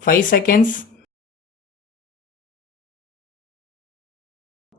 5 seconds.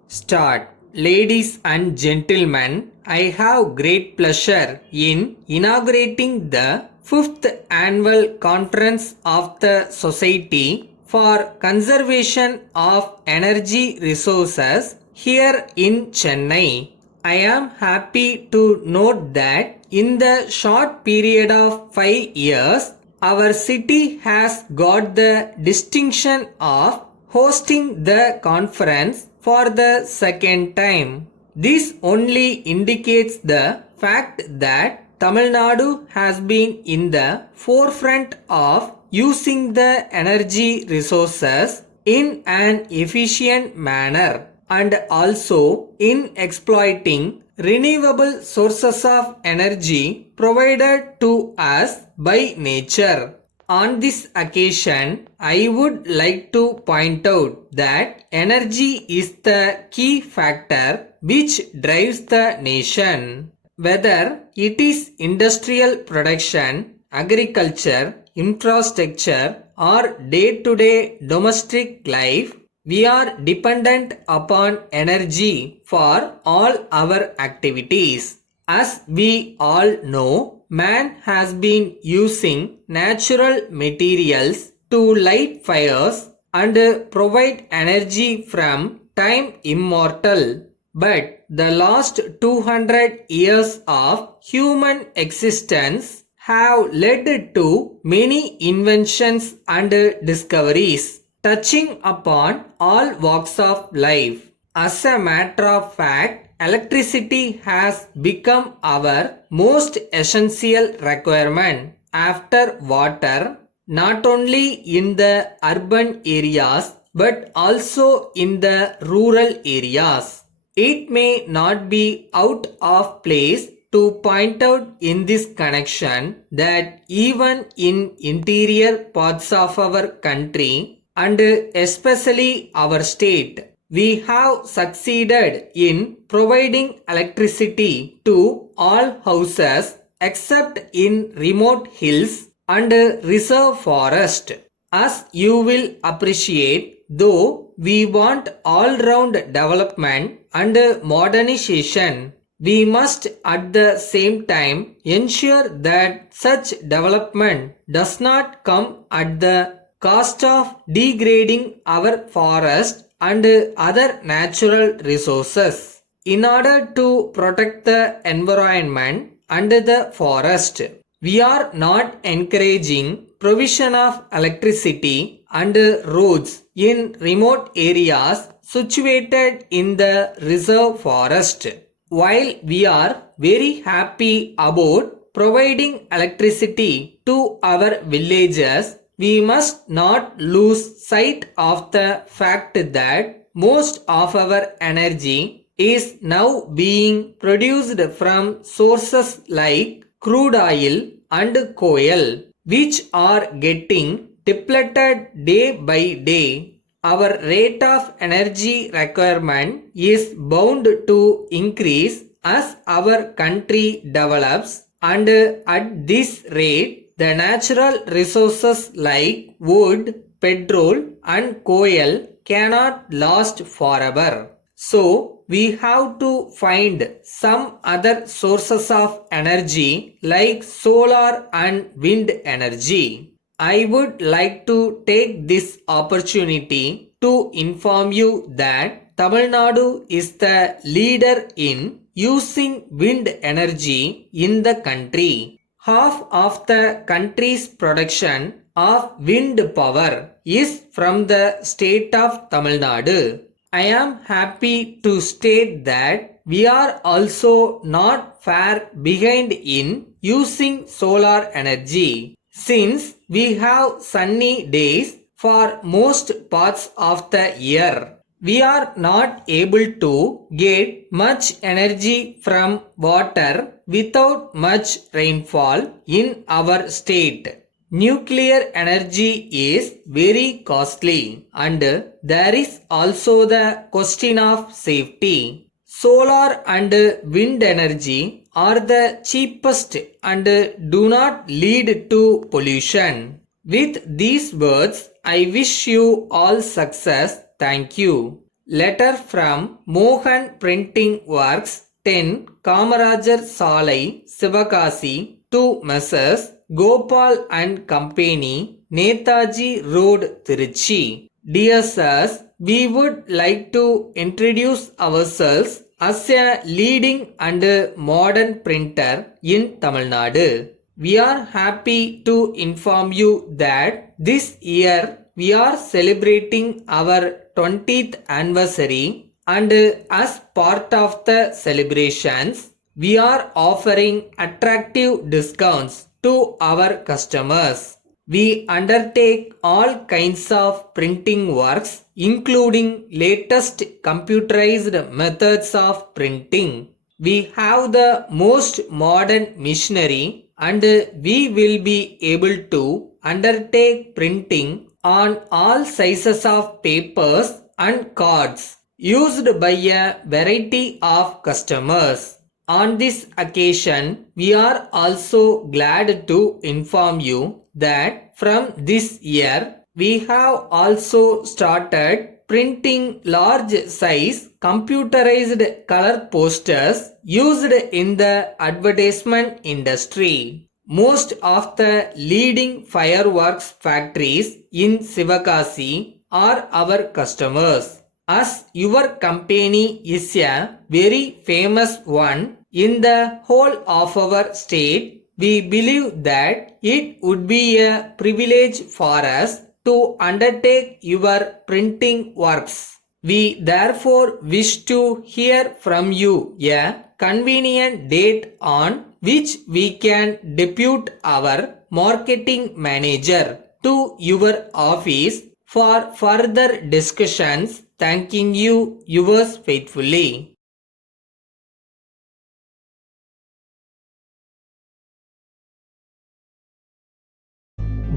Start. Ladies and gentlemen, I have great pleasure in inaugurating the 5th annual conference of the Society for Conservation of Energy Resources here in Chennai. I am happy to note that in the short period of 5 years, our city has got the distinction of hosting the conference for the second time. This only indicates the fact that Tamil Nadu has been in the forefront of using the energy resources in an efficient manner and also in exploiting renewable sources of energy provided to us by nature. On this occasion, I would like to point out that energy is the key factor which drives the nation. Whether it is industrial production, agriculture, infrastructure, or day to day domestic life, we are dependent upon energy for all our activities. As we all know, man has been using natural materials to light fires and provide energy from time immortal. But the last 200 years of human existence have led to many inventions and discoveries touching upon all walks of life. As a matter of fact, electricity has become our most essential requirement after water, not only in the urban areas but also in the rural areas. It may not be out of place to point out in this connection that even in interior parts of our country and especially our state, we have succeeded in providing electricity to all houses except in remote hills and reserve forest. As you will appreciate, though we want all-round development and modernization, we must at the same time ensure that such development does not come at the cost of degrading our forest and other natural resources. In order to protect the environment and the forest, we are not encouraging provision of electricity and roads in remote areas situated in the reserve forest. While we are very happy about providing electricity to our villages, we must not lose sight of the fact that most of our energy is now being produced from sources like crude oil and coal, which are getting depleted day by day. Our rate of energy requirement is bound to increase as our country develops, and at this rate, the natural resources like wood, petrol, and coal cannot last forever. So, we have to find some other sources of energy like solar and wind energy. I would like to take this opportunity to inform you that Tamil Nadu is the leader in using wind energy in the country. Half of the country's production of wind power is from the state of Tamil Nadu. I am happy to state that we are also not far behind in using solar energy, since we have sunny days for most parts of the year. We are not able to get much energy from water without much rainfall in our state. Nuclear energy is very costly and there is also the question of safety. Solar and wind energy are the cheapest and do not lead to pollution. With these words, I wish you all success. Thank you. Letter from Mohan Printing Works, 10 Kamarajar Salai, Sivakasi, to Messrs. Gopal and Company, Netaji Road, Trichy. Dear sirs, we would like to introduce ourselves as a leading and modern printer in Tamil Nadu. We are happy to inform you that this year we are celebrating our 20th anniversary, and as part of the celebrations, we are offering attractive discounts to our customers. We undertake all kinds of printing works, including latest computerized methods of printing. We have the most modern machinery, and we will be able to undertake printing on all sizes of papers and cards used by a variety of customers. On this occasion, we are also glad to inform you that from this year we have also started printing large size computerized color posters used in the advertisement industry. Most of the leading fireworks factories in Sivakasi are our customers. As your company is a very famous one in the whole of our state, we believe that it would be a privilege for us to undertake your printing works. We therefore wish to hear from you a convenient date on which we can depute our marketing manager to your office for further discussions. Thanking you, yours faithfully.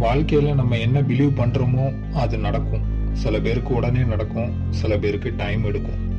வாழ்க்கையில நம்ம என்ன believe பண்றோமோ அது நடக்கும். சில பேருக்கு உடனே நடக்கும், சில பேருக்கு டைம் எடுக்கும்.